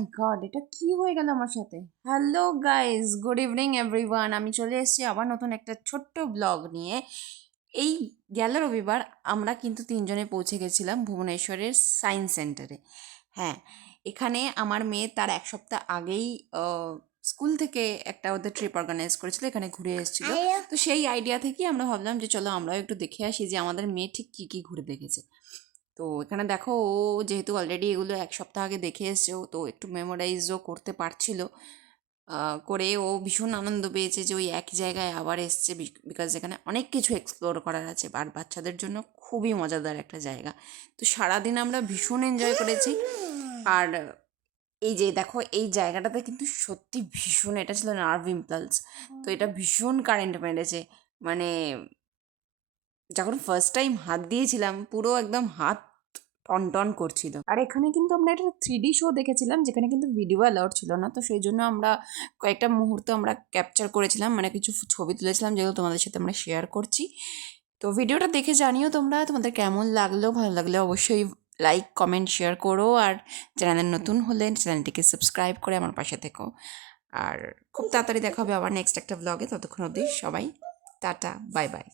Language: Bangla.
মাই গড, এটা কি হয়ে গেল আমার সাথে? Hello guys, good evening everyone. আমি চলে এসেছি আবার নতুন একটা ছোট্ট ব্লগ নিয়ে। এই গেল রবিবার আমরা কিন্তু তিনজনে পৌঁছে গেছিলাম ভুবনেশ্বরের সায়েন্স সেন্টারে। হ্যাঁ, এখানে আমার মেয়ে তার এক সপ্তাহ আগেই স্কুল থেকে একটা ওদের ট্রিপ অর্গানাইজ করেছিল, এখানে ঘুরে এসেছিলো। তো সেই আইডিয়া থেকেই আমরা ভাবলাম যে চলো আমরাও একটু দেখে আসি যে আমাদের মেয়ে ঠিক কী কী ঘুরে দেখেছে। তো এখানে দেখো, ও যেহেতু অলরেডি এগুলো এক সপ্তাহ আগে দেখে এসছে, ও তো একটু মেমোরাইজও করতে পারছিল। করে ও ভীষণ আনন্দ পেয়েছে যে ওই একই জায়গায় আবার এসছে, বিকজ এখানে অনেক কিছু এক্সপ্লোর করার আছে আর বাচ্চাদের জন্য খুবই মজাদার একটা জায়গা। তো সারাদিন আমরা ভীষণ এনজয় করেছি। আর এই যে দেখো, এই জায়গাটাতে কিন্তু সত্যি ভীষণ, এটা ছিল নার্ভ ইমপালস। তো এটা ভীষণ কারেন্ট মেরেছে, মানে যখন ফার্স্ট টাইম হাত দিয়েছিলাম পুরো একদম হাত টন টন করছিল। আর এখানে কিন্তু আমরা একটা 3D শো দেখেছিলাম, যেখানে কিন্তু ভিডিও অ্যালাউড ছিল না। তো সেই জন্য আমরা কয়েকটা মুহূর্ত আমরা ক্যাপচার করেছিলাম, মানে কিছু ছবি তুলেছিলাম, যেগুলো তোমাদের সাথে আমরা শেয়ার করছি। তো ভিডিওটা দেখে জানিও তোমরা তোমাদের কেমন লাগলো। ভালো লাগলে অবশ্যই লাইক, কমেন্ট, শেয়ার করো। আর চ্যানেল নতুন হলে চ্যানেলটিকে সাবস্ক্রাইব করে আমার পাশে থেকো। আর খুব তাড়াতাড়ি দেখা হবে আবার নেক্সট একটা ব্লগে। ততক্ষণ অবধি সবাই টাটা, বাই বাই।